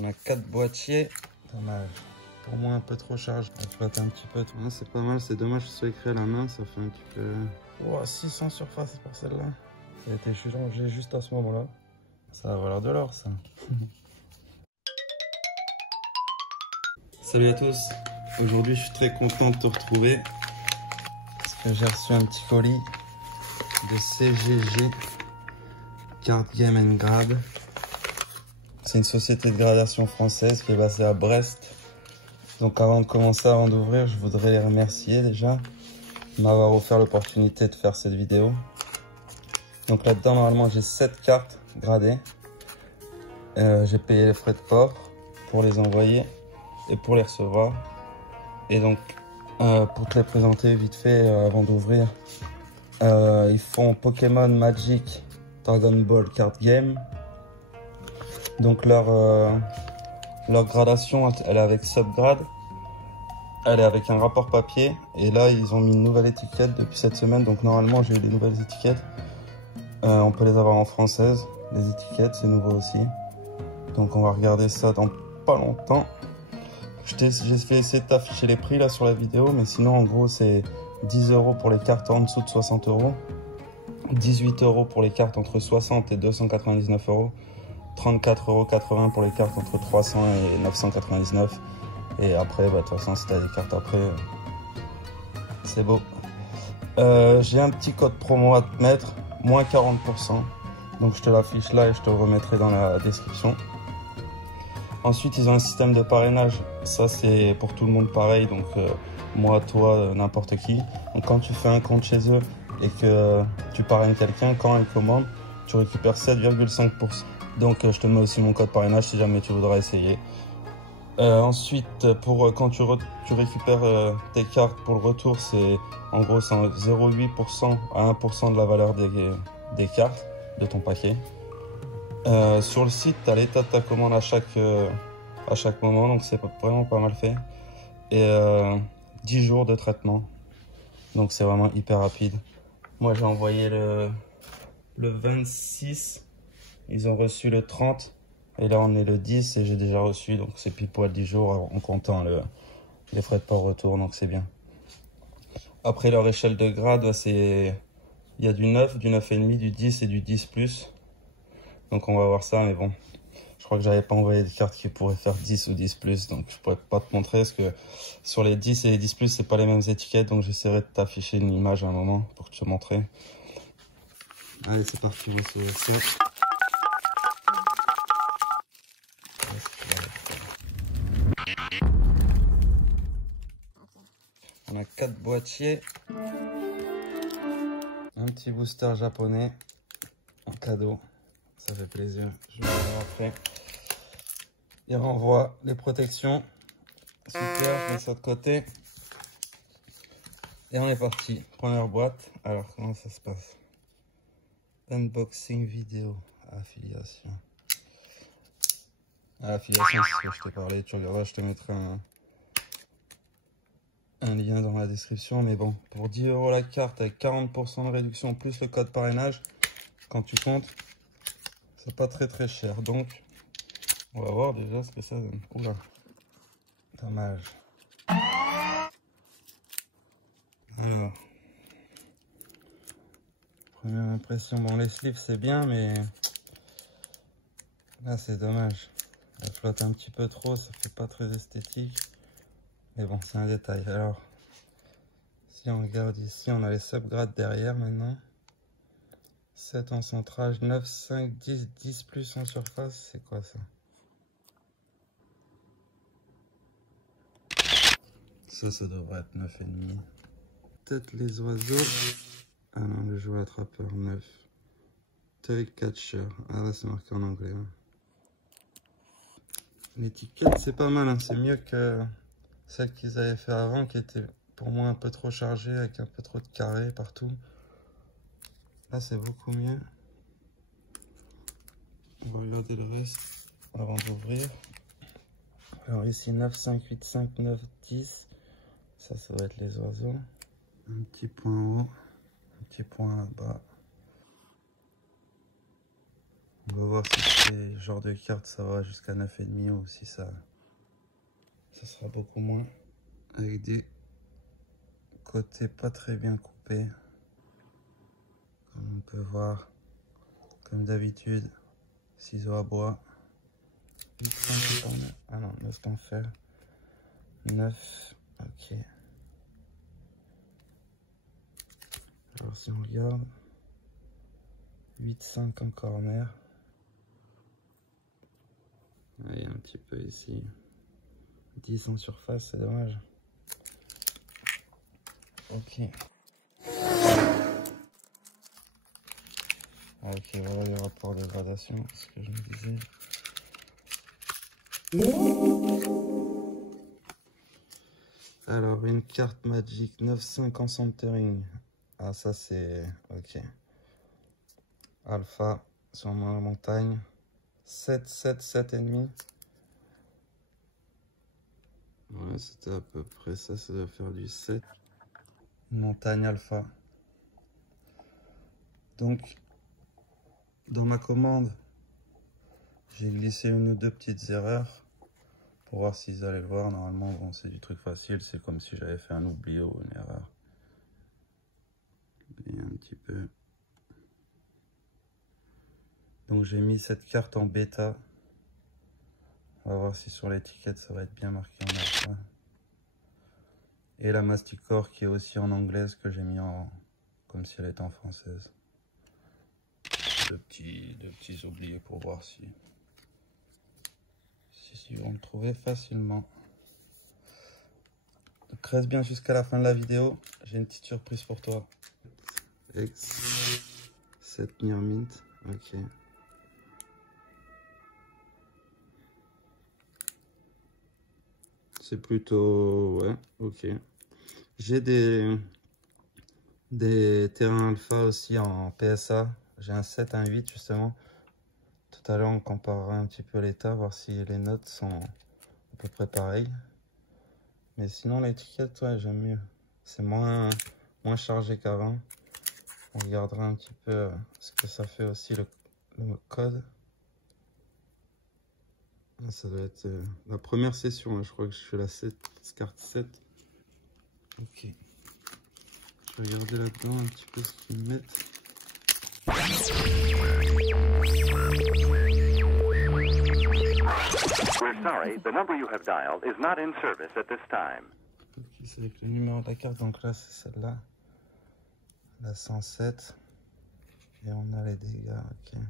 On a 4 boîtiers. Dommage. Pour moi un peu trop chargé. Elle flotte un petit peu. Ouais, c'est pas mal, c'est dommage que ce soit écrit à la main, ça fait un petit peu... Oh, 600 surface pour celle-là. Elle a été changée juste à ce moment-là. Ça va valoir de l'or, ça. Salut à tous. Aujourd'hui, je suis très content de te retrouver. Parce que j'ai reçu un petit colis de CGG Card Game and Grab. C'est une société de gradation française qui est basée à Brest. Donc avant de commencer, avant d'ouvrir, je voudrais les remercier déjà de m'avoir offert l'opportunité de faire cette vidéo. Donc là-dedans, normalement, j'ai 7 cartes gradées. J'ai payé les frais de port pour les envoyer et pour les recevoir. Et donc, pour te les présenter vite fait avant d'ouvrir, ils font Pokémon, Magic, Dragon Ball Card Game. Donc leur gradation, elle est avec Subgrade. Elle est avec un rapport papier. Et là, ils ont mis une nouvelle étiquette depuis cette semaine. Donc normalement, j'ai eu des nouvelles étiquettes. On peut les avoir en française. Les étiquettes, c'est nouveau aussi. Donc on va regarder ça dans pas longtemps. J'ai fait essayer de t'afficher les prix là sur la vidéo. Mais sinon, en gros, c'est 10 € pour les cartes en dessous de 60 €. 18 € pour les cartes entre 60 et 299 €. 34,80 € pour les cartes entre 300 et 999. Et après, de toute façon, si tu as des cartes après, c'est beau. J'ai un petit code promo à te mettre, moins 40%. Donc je te l'affiche là et je te le remettrai dans la description. Ensuite, ils ont un système de parrainage. Ça, c'est pour tout le monde pareil. Donc moi, toi, n'importe qui. Donc quand tu fais un compte chez eux et que tu parraines quelqu'un, quand elle commande, tu récupères 7,5%. Donc je te mets aussi mon code parrainage si jamais tu voudras essayer. Ensuite, pour quand tu récupères tes cartes pour le retour, c'est en gros 0,8% à 1% de la valeur des cartes de ton paquet. Sur le site, tu as l'état de ta commande à chaque moment, donc c'est vraiment pas mal fait. Et 10 jours de traitement, donc c'est vraiment hyper rapide. Moi j'ai envoyé le 26, ils ont reçu le 30. Et là, on est le 10 et j'ai déjà reçu, donc c'est pile poil 10 jours en comptant les frais de port retour, donc c'est bien. Après, leur échelle de grade, il y a du 9, du 9,5, du 10 et du 10+. Donc on va voir ça, mais bon, je crois que j'avais pas envoyé des cartes qui pourraient faire 10 ou 10+, donc je pourrais pas te montrer, parce que sur les 10 et les 10+, c'est pas les mêmes étiquettes, donc j'essaierai de t'afficher une image à un moment pour te montrer. Allez, c'est parti, on va se faire ça. On a 4 boîtiers, un petit booster japonais en cadeau, ça fait plaisir, je vais le voir après. Il renvoie les protections, super, je mets ça de côté. Et on est parti, première boîte. Alors comment ça se passe? Unboxing vidéo, affiliation. Affiliation, c'est ce que je te parlais, tu regarderas, je te mettrai un lien dans la description, mais bon, pour 10 € la carte avec 40% de réduction plus le code parrainage, quand tu comptes, c'est pas très cher. Donc, on va voir déjà ce que ça donne. Oula, dommage. Alors, première impression, bon, les sleeves c'est bien, mais là c'est dommage. Elle flotte un petit peu trop, ça fait pas très esthétique. Mais bon, c'est un détail. Alors, si on regarde ici, on a les subgrades derrière maintenant. 7 en centrage, 9, 5, 10, 10+ en surface. C'est quoi ça? Ça devrait être 9,5. Peut-être les oiseaux. Ah non, le jouet attrapeur 9. Toy catcher. Ah là, c'est marqué en anglais. Hein. L'étiquette, c'est pas mal. Hein. C'est mieux que celle qu'ils avaient fait avant, qui était pour moi un peu trop chargée, avec un peu trop de carrés partout. Là, c'est beaucoup mieux. On va regarder le reste avant d'ouvrir. Alors ici, 9, 5, 8, 5, 9, 10. Ça va être les oiseaux. Un petit point en haut, un petit point là-bas. va voir si ces genres de cartes ça va jusqu'à 9,5 ou si ça sera beaucoup moins. Avec des côtés pas très bien coupés. Comme on peut voir, comme d'habitude, ciseaux à bois. Ah non, 9 en fer. 9, ok. Alors si on regarde, 8,5 en corner. Et un petit peu ici. 10 en surface, c'est dommage. Ok. Ok, voilà les rapports de gradation, ce que je me disais. Alors, une carte Magic 9,5 en centering. Ah, ça c'est... Ok. Alpha sur ma montagne. 7, 7, 7,5. Ouais, c'était à peu près ça, ça doit faire du 7. Montagne Alpha. Donc, dans ma commande, j'ai glissé une ou deux petites erreurs pour voir s'ils allaient le voir. Normalement, bon, c'est du truc facile, c'est comme si j'avais fait un oubli ou une erreur. Et un petit peu. Donc j'ai mis cette carte en bêta. On va voir si sur l'étiquette ça va être bien marqué en alpha. Et la Masticore qui est aussi en anglaise que j'ai mis en comme si elle était en française. Deux petits oubliés pour voir si ils vont le trouver facilement. Donc reste bien jusqu'à la fin de la vidéo. J'ai une petite surprise pour toi. X 7 Near Mint. Ok. C'est plutôt... Ouais, ok. J'ai des terrains alpha aussi en PSA. J'ai un 7, un 8 justement. Tout à l'heure, on comparera un petit peu l'état, voir si les notes sont à peu près pareilles. Mais sinon, l'étiquette, ouais, j'aime mieux. C'est moins chargé qu'avant. On regardera un petit peu ce que ça fait aussi le code. Ça doit être la première session, hein. Je crois que je fais la carte 7. Ok. Je vais regarder là-dedans un petit peu ce qu'ils me mettent. We're sorry, the number you have dialed is not in service at this time. Ok, c'est avec le numéro de la carte, donc là c'est celle-là. La 107. Et on a les dégâts, ok.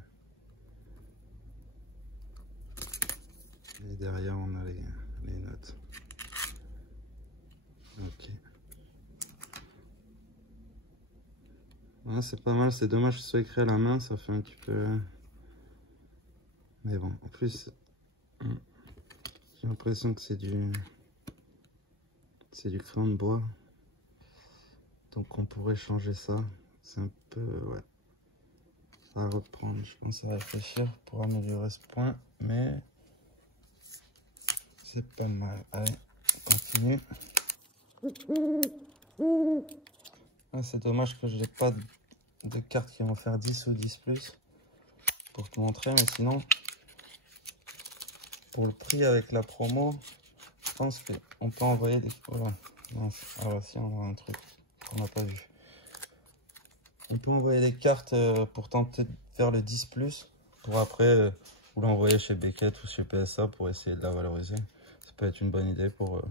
Et derrière on a les notes. Ok. Ouais, c'est pas mal, c'est dommage que ce soit écrit à la main, ça fait un petit peu... Mais bon, en plus, j'ai l'impression que c'est du crayon de bois. Donc on pourrait changer ça. C'est un peu, ouais, à reprendre, je pense à réfléchir pour améliorer ce point, mais c'est pas mal. Allez, on continue. Ah, c'est dommage que je n'ai pas de cartes qui vont faire 10 ou 10 plus pour te montrer, mais sinon, pour le prix avec la promo, je pense qu'on peut envoyer des... Voilà. Non, ah bah si, on a un truc qu'on n'a pas vu. On peut envoyer des cartes pour tenter de faire le 10 plus, pour après vous l'envoyer chez Beckett ou chez PSA pour essayer de la valoriser. Ça peut être une bonne idée pour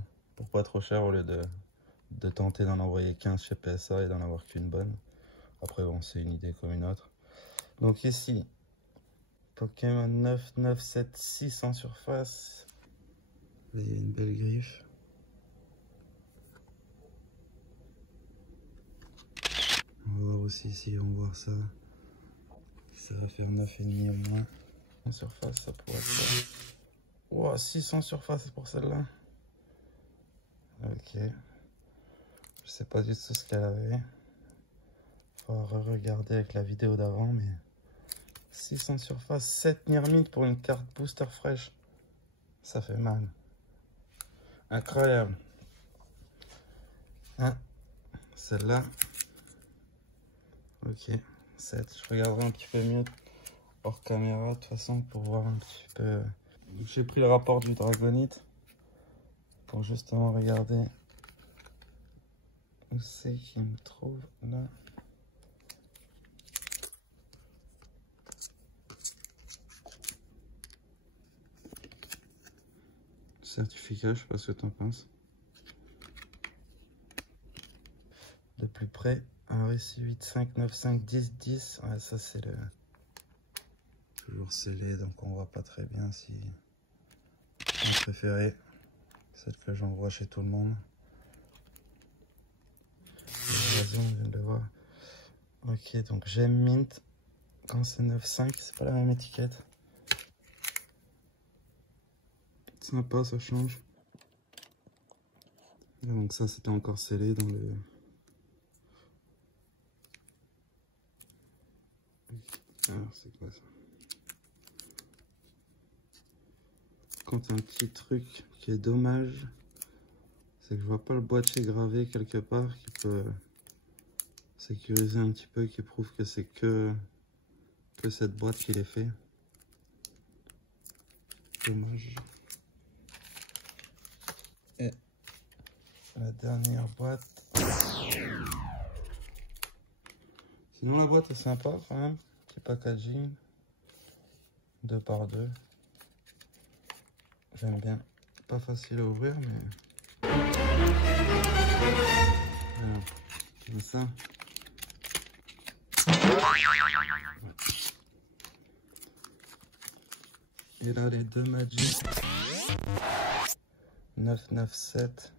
pas trop cher au lieu de tenter d'en envoyer 15 chez PSA et d'en avoir qu'une bonne. Après bon, c'est une idée comme une autre. Donc ici, Pokémon 9, 9, 7, 6 en surface. Là, il y a une belle griffe. On va voir aussi si on voit ça. Ça va faire 9,5 au moins. En surface, ça pourrait être... Wow, 6 en surface pour celle-là. Ok. Je sais pas du tout ce qu'elle avait. Faudra regarder avec la vidéo d'avant, mais... 6 en surface, 7 Near Mint pour une carte booster fraîche. Ça fait mal. Incroyable. Hein, celle-là. Ok, 7. Je regarderai un petit peu mieux hors caméra de toute façon pour voir un petit peu. J'ai pris le rapport du Dragonite pour justement regarder où c'est qu'il me trouve là. Certificat, je sais pas ce que t'en penses. De plus près, un récit 8, 5, 9, 5, 10, 10. Ouais, ça c'est le... toujours scellé, donc on voit pas très bien si... Mon préféré, celle que j'envoie chez tout le monde. Les oiseaux, on vient de le voir. Ok, donc j'aime Mint. Quand c'est 9,5, c'est pas la même étiquette. Sympa, ça change. Et donc ça, c'était encore scellé dans le... Alors, c'est quoi ça? Quand un petit truc qui est dommage, c'est que je vois pas le boîtier gravé quelque part qui peut sécuriser un petit peu, qui prouve que c'est que cette boîte qui l'est fait. Dommage. Et la dernière boîte. Sinon la boîte est sympa quand même. Petit packaging. 2 par 2. J'aime bien. Pas facile à ouvrir mais... Alors, comme ça. Et là les deux Magic 997,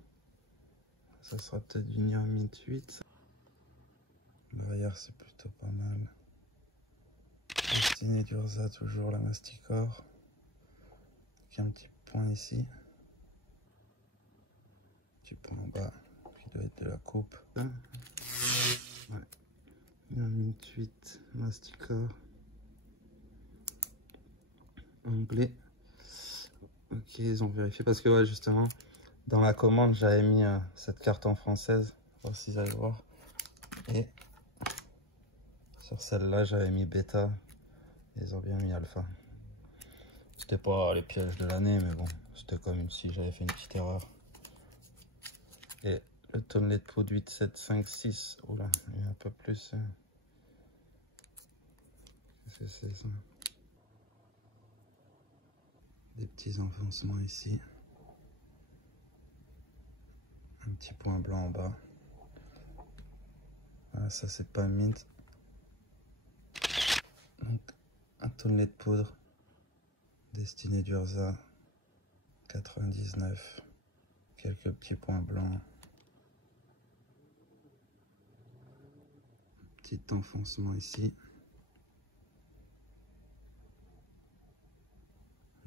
ça sera peut-être du Nier Mint 8. Derrière c'est plutôt pas mal. Destiné d'Urza, toujours la Masticore. Qui a un petit point ici. Petit point en bas qui doit être de la coupe. Ouais. Nier Mint 8, Masticore. Anglais. Ok, ils ont vérifié parce que ouais, justement, dans la commande, j'avais mis cette carte en française, voir s'ils allaient voir. Et sur celle-là, j'avais mis bêta. Ils ont bien mis alpha. C'était pas les pièges de l'année, mais bon, c'était comme si j'avais fait une petite erreur. Et le tonnelet de poudre 8, 7, 5, 6. Oula, il y a un peu plus. C'est ça. Des petits enfoncements ici. Un petit point blanc en bas. Voilà, ça c'est pas mint. Donc, un tonnelet de poudre. Destiné d'Urza. 99. Quelques petits points blancs. Petit enfoncement ici.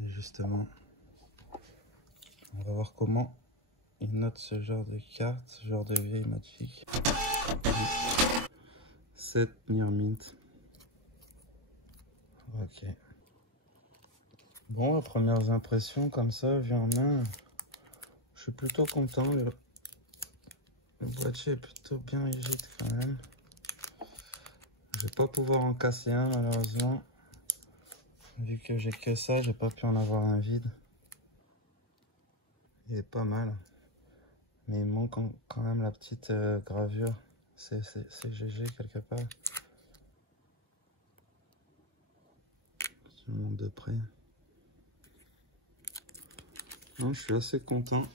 Et justement, on va voir comment il note ce genre de carte, ce genre de vieille Magic. 7 Nier Mint. Ok. Bon, premières impressions comme ça, vu en main, je suis plutôt content. Le boîtier est plutôt bien rigide quand même. Je vais pas pouvoir en casser un malheureusement. Vu que j'ai que ça, j'ai pas pu en avoir un vide. Il est pas mal. Mais il manque quand même la petite gravure. C'est GG quelque part. Je monte de près. Non, je suis assez content.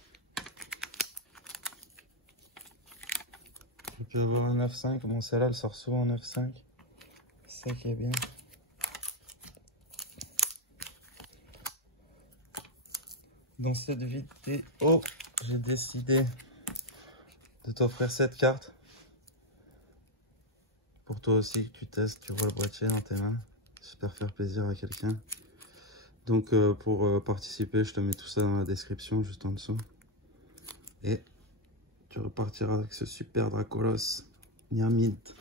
J'ai pu avoir un 9.5. Bon, celle-là, elle sort souvent en 9.5. C'est ça qui est bien. Dans cette vidéo, j'ai décidé de t'offrir cette carte. Pour toi aussi, que tu testes, tu vois le boîtier dans tes mains. J'espère faire plaisir à quelqu'un. Donc pour participer, je te mets tout ça dans la description, juste en dessous. Et tu repartiras avec ce super Dracolos Nier Mint.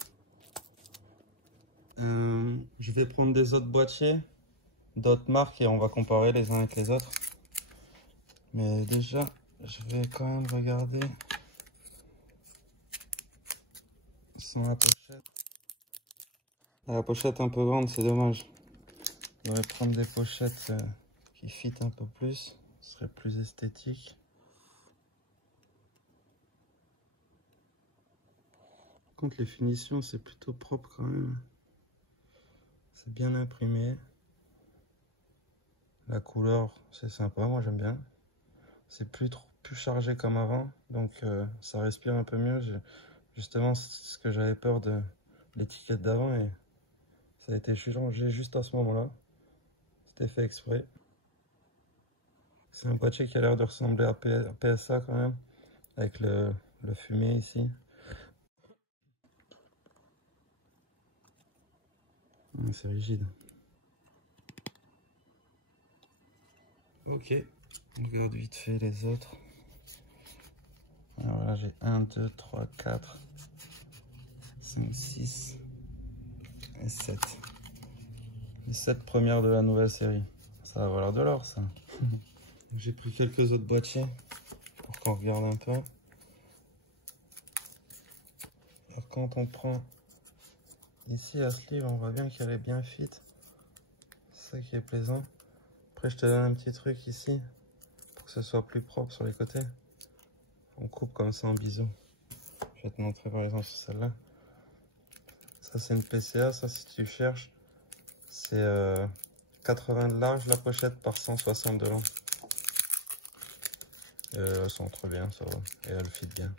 Je vais prendre des autres boîtiers, d'autres marques, et on va comparer les uns avec les autres. Mais déjà, je vais quand même regarder sans la pochette. La pochette un peu grande, c'est dommage. On devrait prendre des pochettes qui fit un peu plus, ce serait plus esthétique. Par contre, les finitions, c'est plutôt propre quand même. C'est bien imprimé. La couleur, c'est sympa, moi j'aime bien. C'est plus chargé comme avant, donc ça respire un peu mieux. Justement, c'est ce que j'avais peur de l'étiquette d'avant et ça a été changé juste à ce moment-là. C'était fait exprès. C'est un boîtier qui a l'air de ressembler à PSA quand même, avec le fumier ici. C'est rigide. Ok, on regarde vite fait les autres. Alors là j'ai 1, 2, 3, 4, 5, 6 et 7. Les 7 premières de la nouvelle série. Ça va valoir de l'or ça. J'ai pris quelques autres boîtiers pour qu'on regarde un peu. Alors quand on prend ici la sleeve, on voit bien qu'elle est bien fit. C'est ça qui est plaisant. Après je te donne un petit truc ici pour que ce soit plus propre sur les côtés. On coupe comme ça en biseau. Je vais te montrer par exemple sur celle-là. Ça c'est une PCA, ça si tu cherches, c'est 80 de large la pochette par 160 de long. Elles sont trop bien, ça va. Et elles fit bien.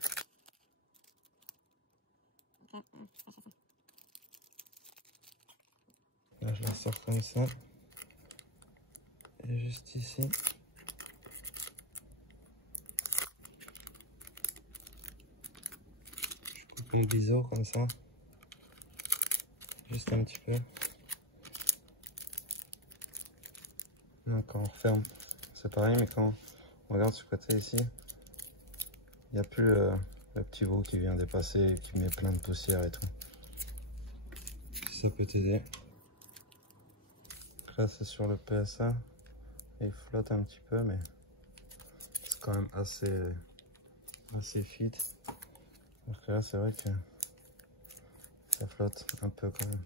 Là je la sors comme ça. Et juste ici. Je coupe mon biseau comme ça. Juste un petit peu. Là, quand on referme, c'est pareil, mais quand on regarde ce côté ici, il n'y a plus le petit bout qui vient dépasser et qui met plein de poussière et tout. Si ça peut t'aider. Là, c'est sur le PSA. Il flotte un petit peu, mais c'est quand même assez fit. Alors que là, c'est vrai que ça flotte un peu quand même.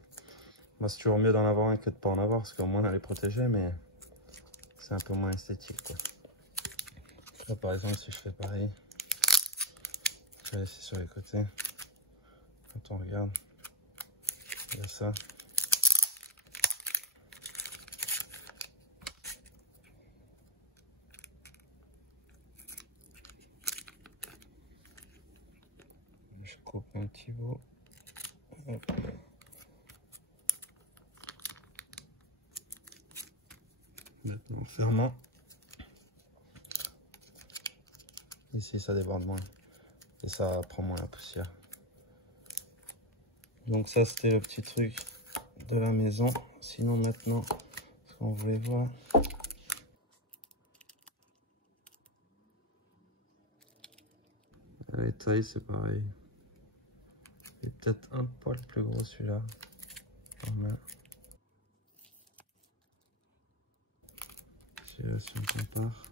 Moi, c'est toujours mieux d'en avoir un que de pas en avoir, parce qu'au moins, on a les protéger, mais c'est un peu moins esthétique, quoi. Là, par exemple, si je fais pareil, je vais laisser sur les côtés. Quand on regarde, il y a ça. Je coupe un petit bout. Hop. Maintenant, en fermant. Ici, ça déborde moins. Et ça prend moins la poussière. Donc ça, c'était le petit truc de la maison. Sinon, maintenant, ce qu'on voulait voir... Les tailles, c'est pareil. Il est peut-être un poil plus gros celui-là. Si on compare.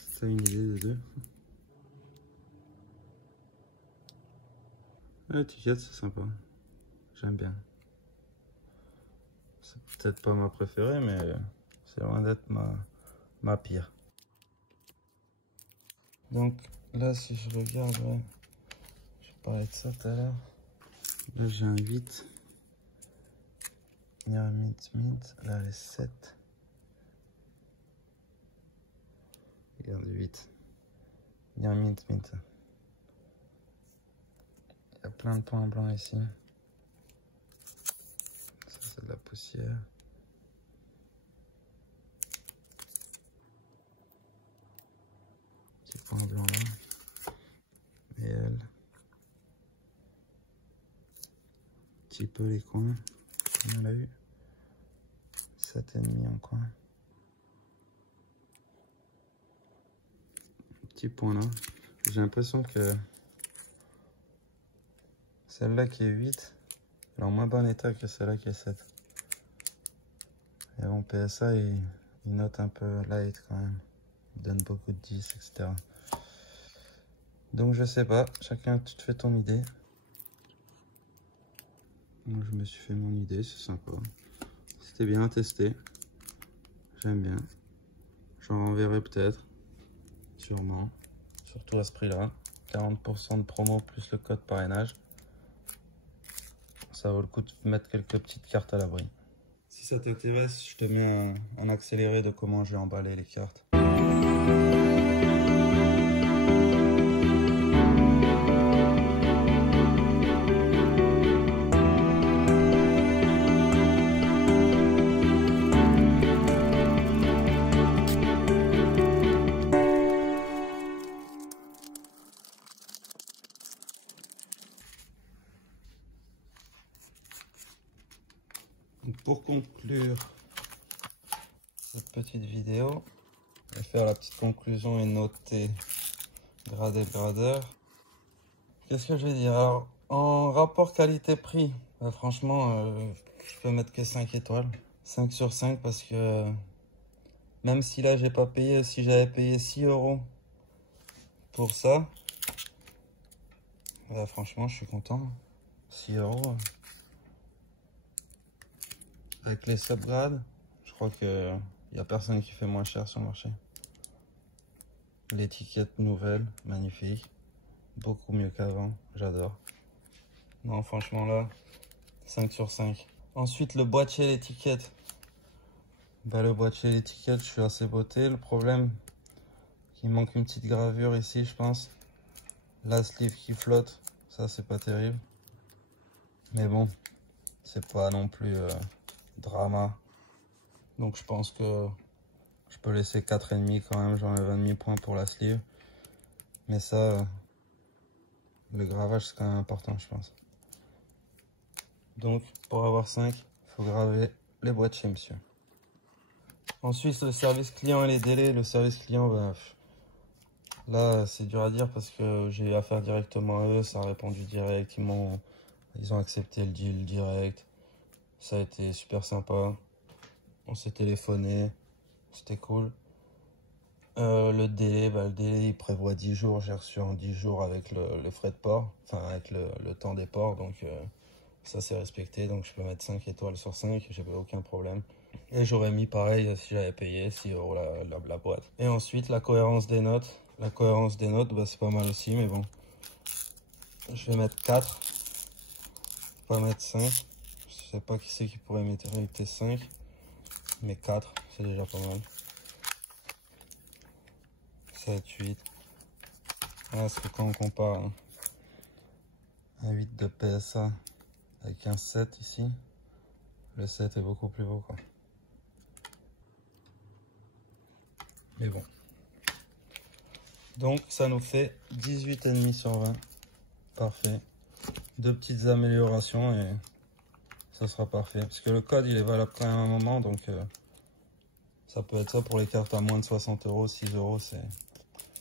Si t'as une idée des deux. L'étiquette, c'est sympa. J'aime bien. C'est peut-être pas ma préférée, mais c'est loin d'être ma pire. Donc là, si je regarde, ouais, je parlais de ça tout à l'heure. Là, j'ai un 8. Il y a un mint. Là, les 7. Regarde, 8. Il y a un mint. Il y a plein de points blancs ici. Ça, c'est de la poussière. Petit point blanc là. Et elle. Petit peu les coins. On l'a eu. 7,5 en coin. Petit point là. J'ai l'impression que celle-là qui est 8, elle est en moins bon état que celle-là qui est 7. Et bon, PSA, il note un peu light quand même. Il donne beaucoup de 10, etc. Donc je sais pas, chacun tu te fais ton idée. Donc, je me suis fait mon idée, c'est sympa. C'était bien à tester. J'aime bien. J'en renverrai peut-être. Sûrement. Surtout à ce prix-là. 40% de promo plus le code parrainage. Ça vaut le coup de mettre quelques petites cartes à l'abri. Si ça t'intéresse, je te mets un accéléré de comment j'ai emballé les cartes. Pour conclure cette petite vidéo, je vais faire la petite conclusion et noter gradé gradeur. Qu'est-ce que je vais dire? Alors, en rapport qualité-prix, bah, franchement, je peux mettre que 5 étoiles. 5 sur 5 parce que même si là j'ai pas payé, si j'avais payé 6 € pour ça, bah, franchement je suis content. 6 €. Avec les subgrades, je crois que y a personne qui fait moins cher sur le marché. L'étiquette nouvelle, magnifique. Beaucoup mieux qu'avant, j'adore. Non, franchement là, 5 sur 5. Ensuite, le boîtier et l'étiquette. Bah, le boîtier et l'étiquette, je suis assez botté. Le problème, qu'il manque une petite gravure ici, je pense. La sleeve qui flotte, ça c'est pas terrible. Mais bon, c'est pas non plus drama. Donc je pense que je peux laisser 4,5 quand même. J'enlève un demi-point pour la sleeve. Mais ça, le gravage c'est quand même important, je pense. Donc pour avoir 5, il faut graver les boîtiers, monsieur. Ensuite, le service client et les délais. Le service client, bah, là c'est dur à dire parce que j'ai eu affaire directement à eux. Ça a répondu direct. Ils ont accepté le deal direct. Ça a été super sympa. On s'est téléphoné. C'était cool. Le délai, le délai il prévoit 10 jours. J'ai reçu en 10 jours avec le frais de port. Enfin avec le temps des ports. Donc ça c'est respecté. Donc je peux mettre 5 étoiles sur 5. J'avais aucun problème. Et j'aurais mis pareil si j'avais payé 6 € la boîte. Et ensuite la cohérence des notes. La cohérence des notes, bah, c'est pas mal aussi. Mais bon. Je vais mettre 4. Pas mettre 5. Je sais pas qui c'est qui pourrait mettre 5. Mais 4, c'est déjà pas mal. 7, 8. Ah, parce que quand on compare un 8 de PSA avec un 7 ici, le 7 est beaucoup plus beau, quoi. Mais bon. Donc ça nous fait 18,5 sur 20. Parfait. Deux petites améliorations et ça sera parfait. Parce que le code il est valable quand même un moment, donc ça peut être ça pour les cartes à moins de 60 €, 6 €, c'est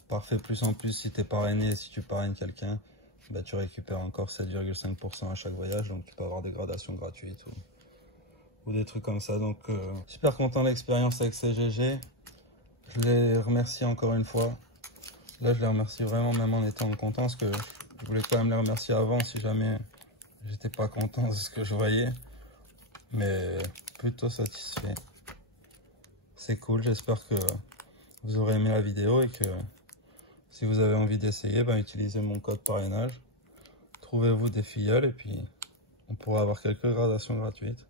parfait. Plus en plus si tu es parrainé, si tu parraines quelqu'un, bah, tu récupères encore 7,5% à chaque voyage, donc tu peux avoir des gradations gratuites ou des trucs comme ça. Donc super content de l'expérience avec CGG. Je les remercie encore une fois. Là je les remercie vraiment même en étant content, parce que je voulais quand même les remercier avant si jamais j'étais pas content de ce que je voyais. Mais plutôt satisfait. C'est cool, j'espère que vous aurez aimé la vidéo et que si vous avez envie d'essayer, utilisez mon code parrainage. Trouvez-vous des filleuls et puis on pourra avoir quelques gradations gratuites.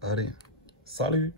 Allez, salut!